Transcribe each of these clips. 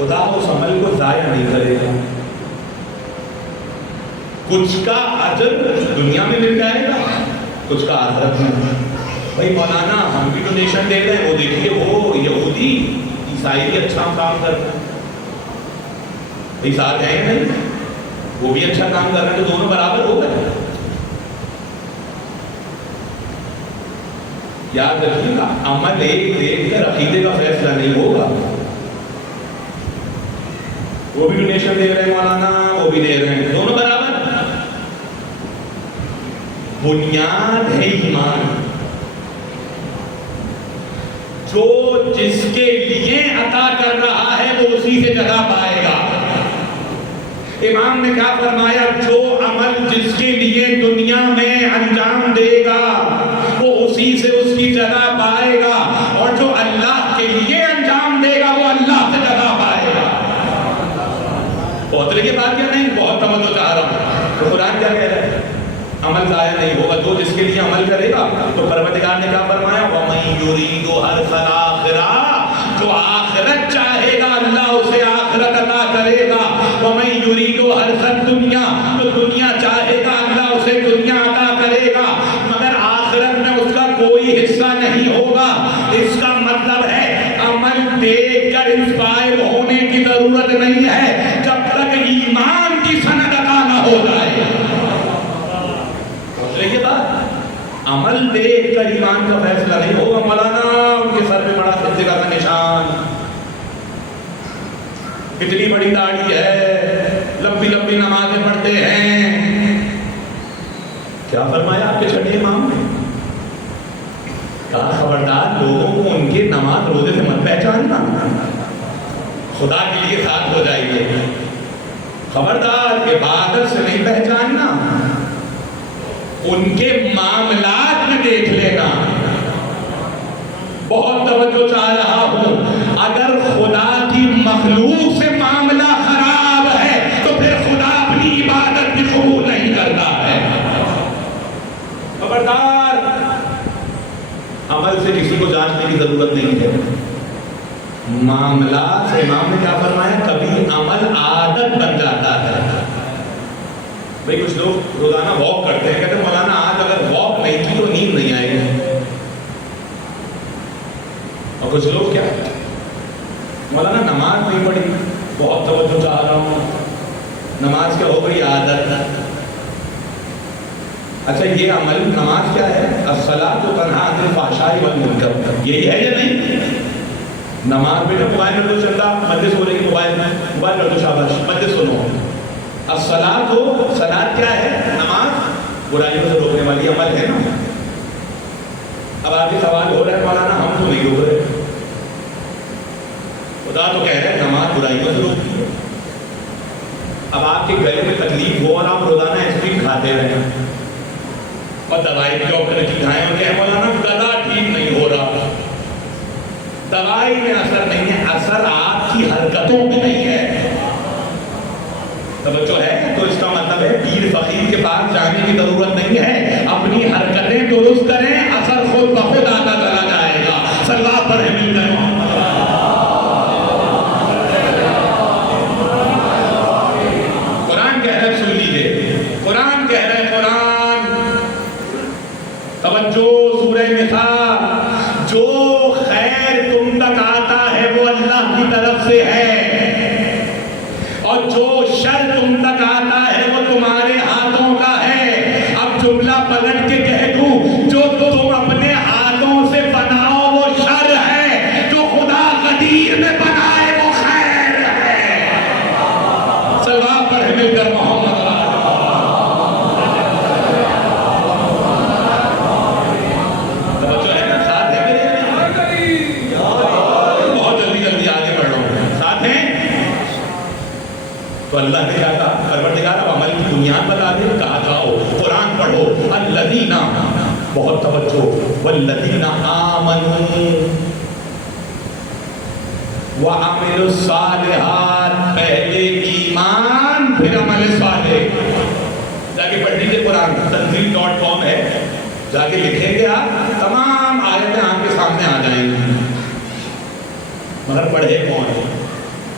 خدا اس عمل کو ضائع نہیں کرے گا. کچھ کا اجر دنیا میں مل جائے گا, کچھ کا آخرت میں. بھائی مولانا ہم بھی ڈونیشن دے رہے ہیں, وہ دیکھیے وہ یہودی عیسائی بھی اچھا کام کر رہے ہیں, بھائی ساتھ ہیں نہیں, وہ بھی اچھا کام کر رہے ہیں, تو دونوں برابر ہو گئے. یاد رکھیے گا, عمل ایک دیکھ کر عقیدے کا فیصلہ نہیں ہوگا. وہ بھی ڈونیشن دے رہے ہیں مولانا, وہ بھی دے رہے ہیں, دونوں برابر. بنیاد ہے ایمان. جو جس کے لیے عطا کر رہا ہے وہ اسی سے جزا پائے گا. امام نے کیا فرمایا, جو عمل جس کے لیے دنیا میں انجام دے گا وہ اسی سے اس کی جزا پائے گا, اور جو اللہ کے لیے انجام دے گا وہ اللہ سے جزا پائے گا. بہت رہی بات کیا نہیں, بہت توجہ چاہ رہا ہوں. تو قرآن کیا کہہ رہا ہے, عمل ضائع نہیں ہوگا. جو جس کے لیے عمل کرے گا, تو پروردگار نے کیا فرمایا, وَمَن يُرِيدُ حَرْثَ الْآخِرَةِ, جو آخرت چاہے گا اللہ اسے آخرت عطا کرے گا. وَمَن يُرِيدُ حَرْثَ الدُّنْيَا, جو دنیا چاہے گا اللہ اسے دنیا عطا کرے گا, مگر آخرت میں اس کا کوئی حصہ نہیں ہوگا. اس کا مطلب ہے عمل دیکھ کر انسپائر ہونے کی ضرورت نہیں ہے جب تک ایمان کی سند عطا نہ ہو جائے. یہ بات, عمل دیکھ کر ایمان کا فیصلہ نہیں ہوگا. مولانا ان کے سر پہ بڑا سجدہ کا نشان, اتنی بڑی داڑھی ہے, لمبی لمبی نمازیں پڑھتے ہیں. کیا فرمایا آپ کے چھٹے امام نے, کہا خبردار لوگوں کو ان کے نماز روزے سے مت پہچاننا, خدا کے لیے ساتھ ہو جائیے. خبردار عبادت سے نہیں پہچاننا, ان کے معاملات میں دیکھ لینا. بہت توجہ چاہ رہا ہوں, اگر خدا کی مخلوق سے معاملہ خراب ہے تو پھر خدا اپنی عبادت بھی قبول نہیں کرتا ہے. خبردار, عمل سے کسی کو جانچنے کی ضرورت نہیں ہے. معاملات سے امام نے کیا فرمایا, کبھی عمل عادت بن جاتا ہے. بھئی کچھ لوگ روزانہ واک کرتے ہیں, کہتے ہیں مولانا آج اگر واک نہیں کی تو نیند نہیں آئے گی. اور کچھ لوگ کیا, مولانا نماز نہیں پڑھی, بہت توجہ چاہ رہا ہوں, نماز کیا ہو گئی عادت. اچھا یہ عمل نماز کیا ہے, الصلاۃ تنہی عن الفحشاء والمنکر, یہی ہے یا نہیں؟ نماز بیٹا موبائل کر دو, چلتا مجلس ہو رہی ہے موبائل میں, موبائل کر دو, شاباش مجلس سنو. الصلاۃ ہو, صلاۃ کیا ہے, نماز, برائیوں سے روکنے والی عمل ہے نا. اب آگے سوال ہو رہا ہے مولانا ہم تو نہیں روک رہے, خدا تو کہہ رہے ہیں نماز برائیوں سے روکتی ہے. اب آپ کے گلے میں تکلیف ہو اور آپ روزانہ ایسپرین کھاتے رہیں اور دوائی ڈاکٹر کی کھائیں اور کہیں مولانا گلا ٹھیک نہیں ہو رہا, دوائی میں اثر نہیں ہے, اثر آپ کی حرکتوں میں نہیں ہے. توجہ ہے, تو اس کا مطلب ہے پیر فقیر کے پاس جانے کی ضرورت نہیں ہے, اپنی حرکتیں درست کریں, اثر خود بخود آتا چلا جائے گا. صلی اللہ پر مل کر قرآن کہہ رہا ہے, سن لیجیے, قرآن کہہ رہا ہے, قرآن توجہ, سورہ نساء, جو خیر تم تک آتا ہے وہ اللہ کی طرف سے ہے, اور جو شر تم تک آتا ہے وہ تمہارے ہاتھوں کا ہے. اب جملہ پلٹ کے کہہ دوں, جو تم اپنے ہاتھوں سے بناؤ وہ شر ہے, جو خدا قدیر میں بنائے وہ خیر ہے. صلوات پر مل کر محمد تو اللہ نے کیا کہا, پروردگار اب عمل کی بنیاد بتا دے, کہا جاؤ قرآن پڑھو, الذین, بہت توجہ, والذین آمنوا وعملوا الصالحات, پہلے ایمان پھر عمل صالح. جا کے پڑھ لیجیے قرآن, tanzil.com ہے, جا کے لکھیں گے آپ, تمام آیتیں آپ کے سامنے آ جائیں گی, مگر پڑھے کون ہے.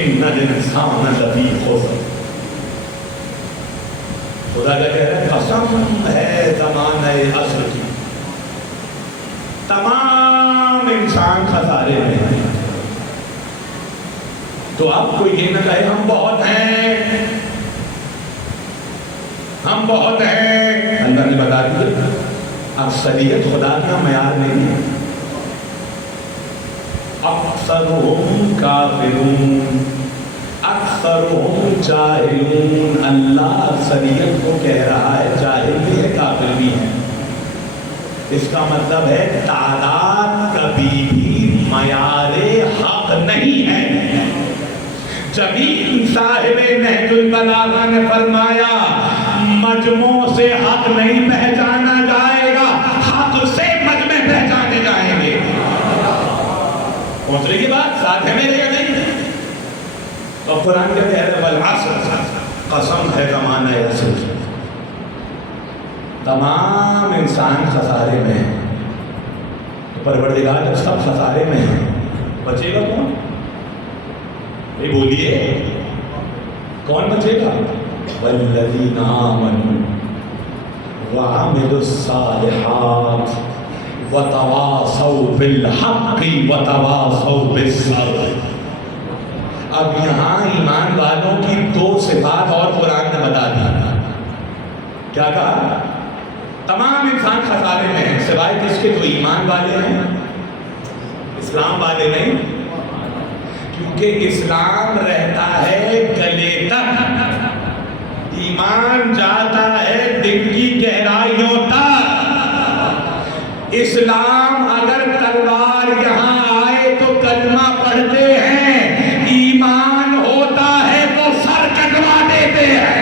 ان الانسان لفی خسر. خدا کا کہہ رہا ہے قسم ہے زمانہ عصر کی، تمام انسان خسارے میں ہیں. تو اب کوئی یہ نہ کہے ہم بہت ہیں، ہم بہت ہیں. اللہ نے بتا دیا اکثریت خدا کا معیار نہیں ہے. اکثرهم کافرون اکثرهم جاہلون. اللہ اکثریت کو کہہ رہا ہے جاہل بھی ہے کافر بھی ہے. اس کا مطلب ہے تعداد کبھی بھی معیار حق نہیں ہے. جبھی صاحب نہج البلاغہ نے فرمایا مجموع سے حق نہیں پہچانا جائے گا، حق سے مجمع پہچانے جائیں گے. پہنچ رہی ہے بات؟ ساتھ ہے میرے یا نہیں؟ اور قرآن کیا کہہ رہا ہے والعصر، قسم ہے زمانہ عصر کی، تمام انسان خسارے میں ہیں. تو پروردگار جب سب خسارے میں ہیں بچے گا کون؟ یہ بولیے کون بچے گا؟ والذین آمنوا وعملوا الصالحات وتواصوا بالحق وتواصوا بالصبر. اب یہاں ایمان والوں کی دو صفات اور قرآن نے بتا دی. کیا کہا؟ تمام انسان خسارے میں ہیں سوائے کس کے؟ جو ایمان والے ہیں، اسلام والے نہیں. کیونکہ اسلام رہتا ہے گلے تک، ایمان جاتا ہے دل کی گہرائیوں تک. اسلام اگر تلوار یہاں آئے تو کلمہ پڑھتے ہیں، ایمان ہوتا ہے تو سر کٹوا دیتے ہیں.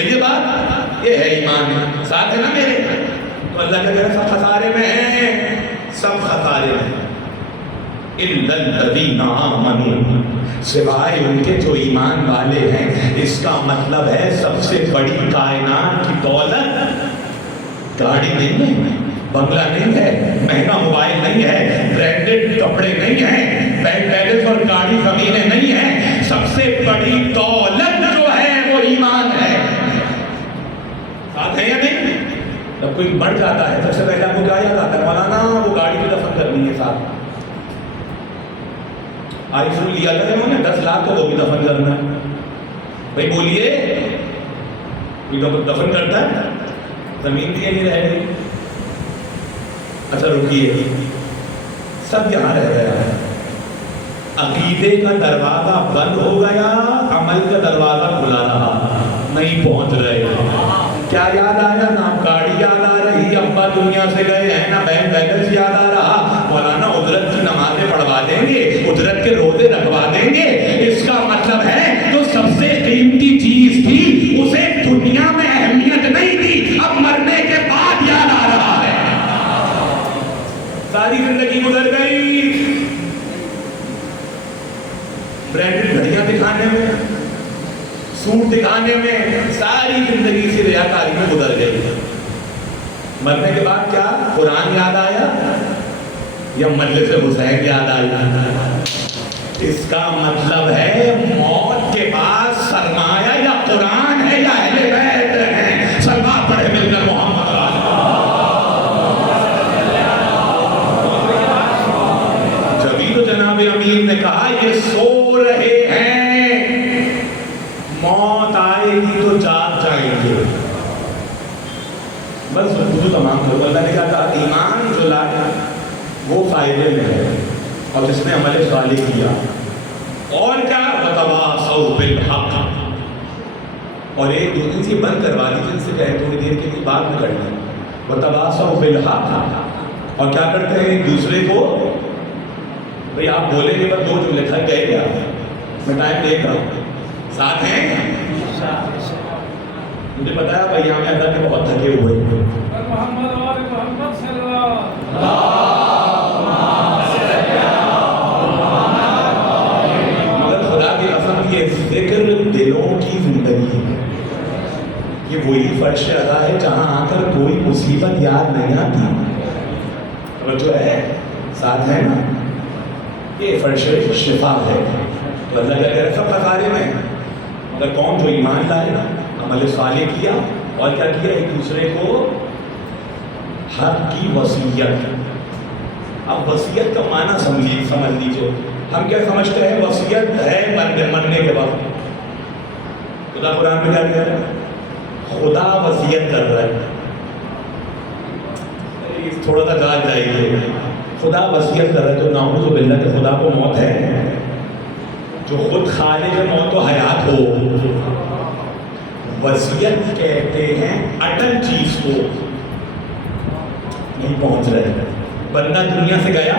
یہ بات یہ ہے ایمان. ساتھ ہے نا میرے؟ تو اللہ کے کہہ سب خسارے میں ہیں، سب خسارے میں. الا الذین آمنوا، سوائے ان کے جو ایمان والے ہیں. اس کا مطلب ہے سب سے بڑی کائنات کی دولت گاڑی نہیں ہے، بنگلہ نہیں ہے، مہنگا موبائل نہیں ہے، برانڈڈ کپڑے نہیں ہیں، بینک بیلنس اور گاڑی زمینیں نہیں ہیں. سب سے بڑی دولت جو ہے وہ ایمان ہے. ساتھ ہے یا نہیں؟ جب کوئی مر جاتا ہے سب سے پہلے آپ کو کیا یاد آتا ہے؟ مولانا وہ گاڑی کو دفن کرنی ہے. ساتھ آئی فون لیا تھا انہوں نے 10 لاکھ کو وہ بھی دفن کرنا ہے. بھائی بولیے کوئی دفن کرتا ہے؟ زمین بھی نہیں رہ گئی. اچھا رکیے، سب یہاں رہ گیا ہے. عقیدے کا دروازہ بند ہو گیا، عمل کا دروازہ کھلا رہا، نہیں پہنچ رہے. کیا یاد آیا؟ نہ گاڑی یاد آ رہی، ابا دنیا سے گئے ہیں، نہ بینک بیلنس یاد آ رہا. مولانا اجرت کی نمازیں پڑھوا دیں گے، اجرت کے روزے رکھوا دیں گے. اس کا مطلب ہے جو سب سے قیمتی چیز تھی اسے دنیا میں اہمیت نہیں دی، اب مرنے کے بعد یاد آ رہا ہے. ساری زندگی گزر گئی برانڈڈ گھڑیاں دکھانے میں، سوٹ دکھانے میں، ساری زندگی سے ریاکاری میں گزر گئی. مرنے کے بعد کیا قرآن یاد آیا یا مجلس حسین یاد آیا؟ اس کا مطلب ہے موت کے بعد سرمایہ یا قرآن ہے یا اہل بیت ہے. سلوات پڑھے مل کر محمد. جبھی تو جناب امیر نے کہا یہ سو رہے ہیں، موت آئے گی تو جاگ جائیں گے. بس جو تمام کرو. اللہ نے کہا ایمان جو لایا وہ فائدے میں ہے اور جس نے عمل صالح کیا. اور کیا؟ وتواصوا بالحق. اور ایک دوسرے سے بند کروا دی جن سے کہے تھوڑی دیر کے لیے بعد میں کرنا. وتواصوا بالحق. اور کیا کرتے ہیں ایک دوسرے کو؟ بھئی آپ بولیں گے بس 2 جملے کھل گئے کیا؟ میں ٹائم دیکھ رہا ہوں. ساتھ ہیں؟ مجھے بتایا بھائی ہمیں اللہ کے بہت تھکے ہوئے ہیں. مگر خدا کی قسم یہ ذکر دلوں کی زندگی ہے. یہ وہی فرش ادا ہے جہاں آ کر کوئی مصیبت یاد نہیں آتی. توجہ ہے؟ ساتھ ہے نا؟ یہ فرش شفا ہے. تو اللہ کیا کہہ رہا ہے سب خسارے میں مگر کون جو ایمان لائے عمل صالح کیا اور کیا کیا ایک دوسرے کو حق کی وصیت. اب وصیت کا معنی سمجھ لیجیے. ہم کیا سمجھتے ہیں وصیت ہے مرنے کے وقت. خدا قرآن میں کیا کہہ رہا ہے؟ خدا وصیت کر رہا ہے. تھوڑا سا جان جائیے. خدا وصیت کر رہا ہے تو نعوذ باللہ کہ خدا کو موت ہے جو خود خالق موت و حیات ہو. وصیت کہتے ہیں اٹل چیز کو. نہیں پہنچ رہے. بندہ دنیا سے گیا